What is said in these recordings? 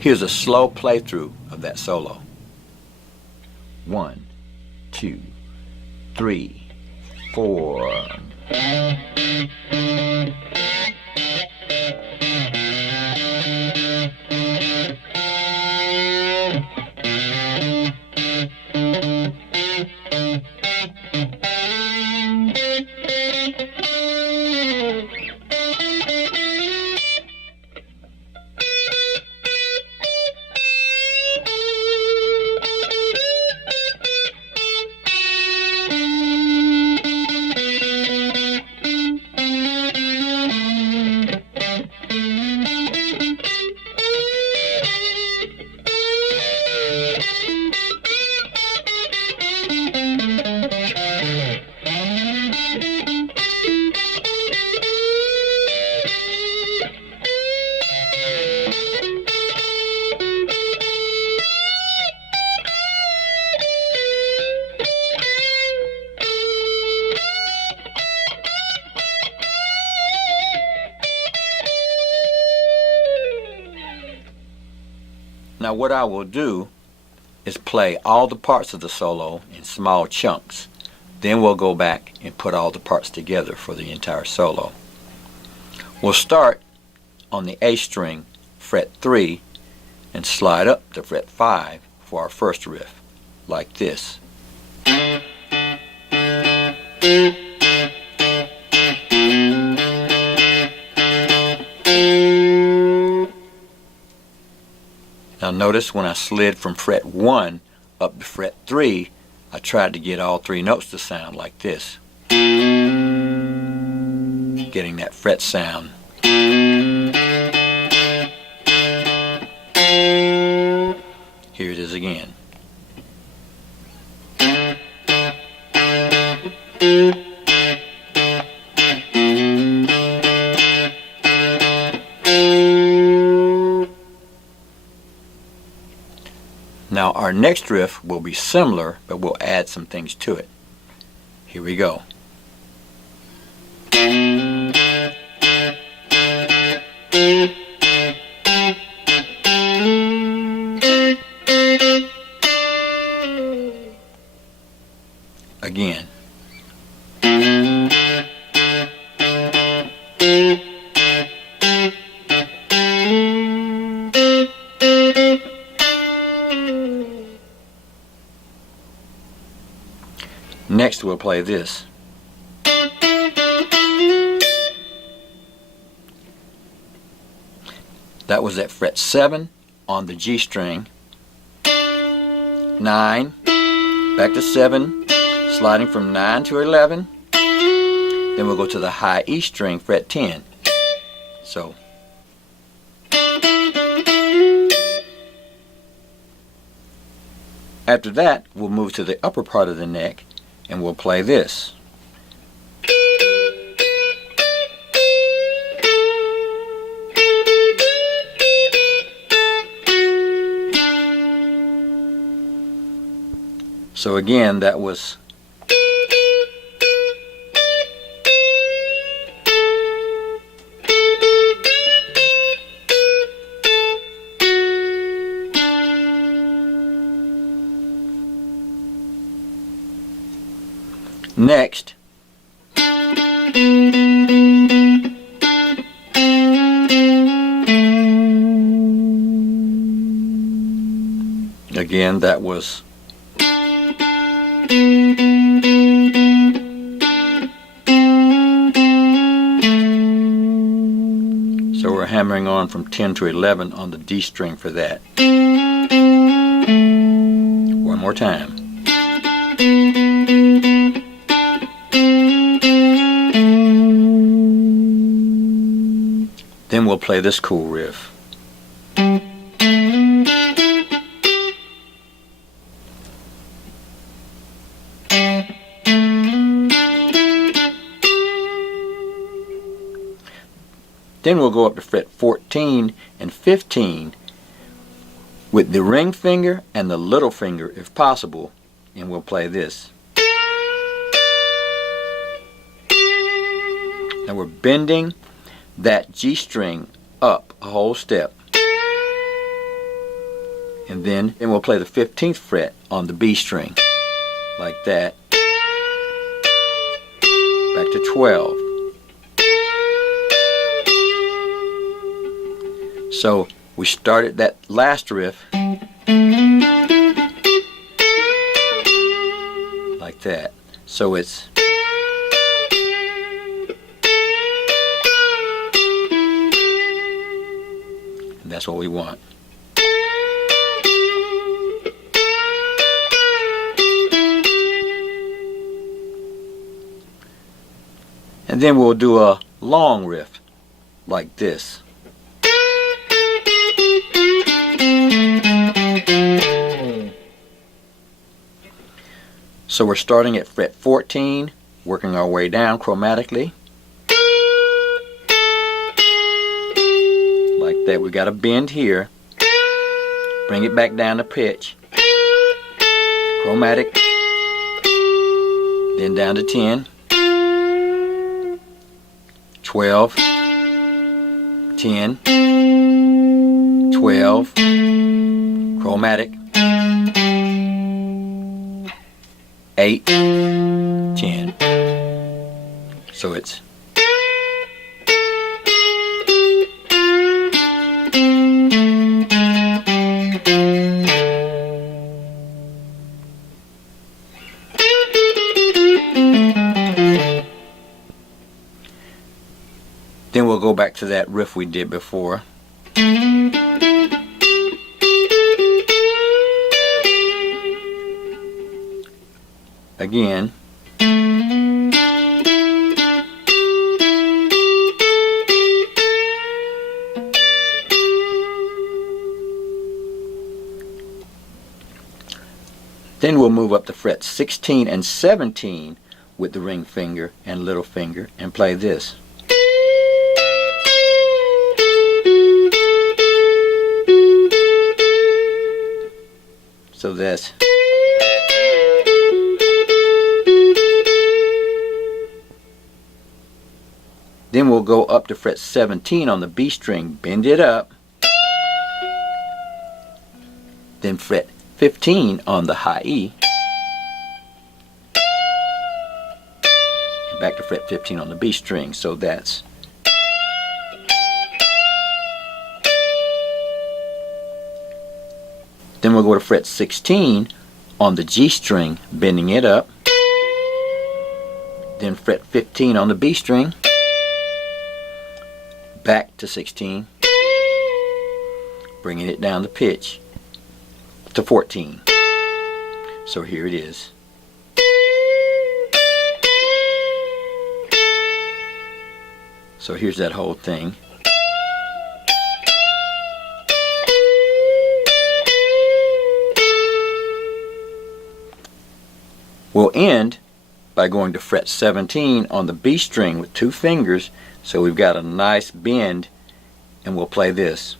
Here's a slow playthrough of that solo. 1, 2, 3, 4. Now what I will do is play all the parts of the solo in small chunks. Then we'll go back and put all the parts together for the entire solo. We'll start on the A string, fret 3, and slide up to fret 5 for our first riff, like this. Now notice when I slid from fret 1 up to fret 3, I tried to get all 3 notes to sound like this. Getting that fret sound. Here it is again. Now our next riff will be similar, but we'll add some things to it. Here we go. Again. Next we'll play this. That was at fret 7 on the G string, 9, back to 7, sliding from 9 to 11, then we'll go to the high E string, fret 10. So after that we'll move to the upper part of the neck and we'll play this. So again, that was next. Again, that was so we're hammering on from 10 to 11 on the D string for that. One more time. Then we'll play this cool riff. Then we'll go up to fret 14 and 15 with the ring finger and the little finger if possible, and we'll play this. Now we're bending that G string up a whole step. And then we'll play the 15th fret on the B string, like that. Back to 12. So we started that last riff like that. So it's and that's what we want. And then we'll do a long riff like this. So we're starting at fret 14, working our way down chromatically. Like that. We got a bend here. Bring it back down to pitch. Chromatic. Then down to 10. 12, 10, 12, chromatic, 8, 10. So it's then we'll go back to that riff we did before. Again. Then we'll move up to frets 16 and 17 with the ring finger and little finger and play this. So that's then we'll go up to fret 17 on the B string, bend it up, then fret 15 on the high E, and back to fret 15 on the B string. So that's then we'll go to fret 16 on the G string, bending it up, then fret 15 on the B string, back to 16, bringing it down to pitch to 14. So here it is. So here's that whole thing. We'll end by going to fret 17 on the B string with 2 fingers, so we've got a nice bend, and we'll play this.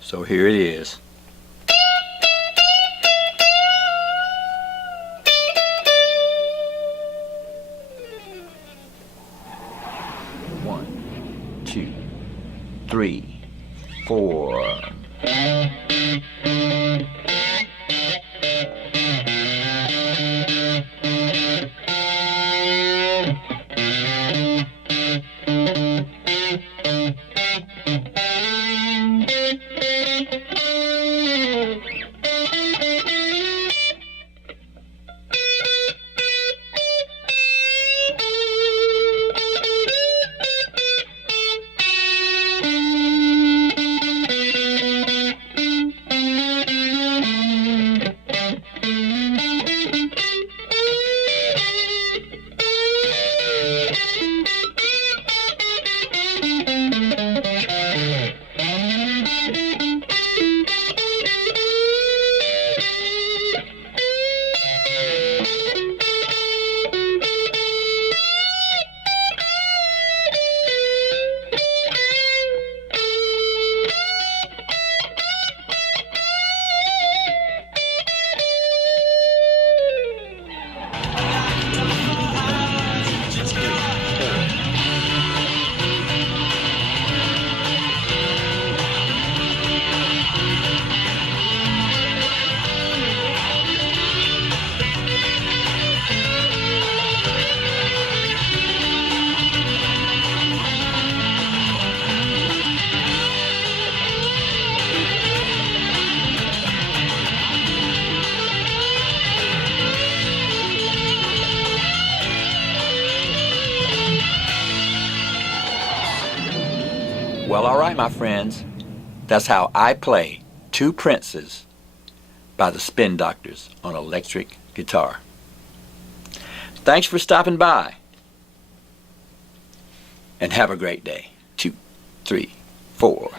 So here it is. One, two, three, 4. Well, all right, my friends. That's how I play Two Princes by the Spin Doctors on electric guitar. Thanks for stopping by. And have a great day. 2, 3, 4.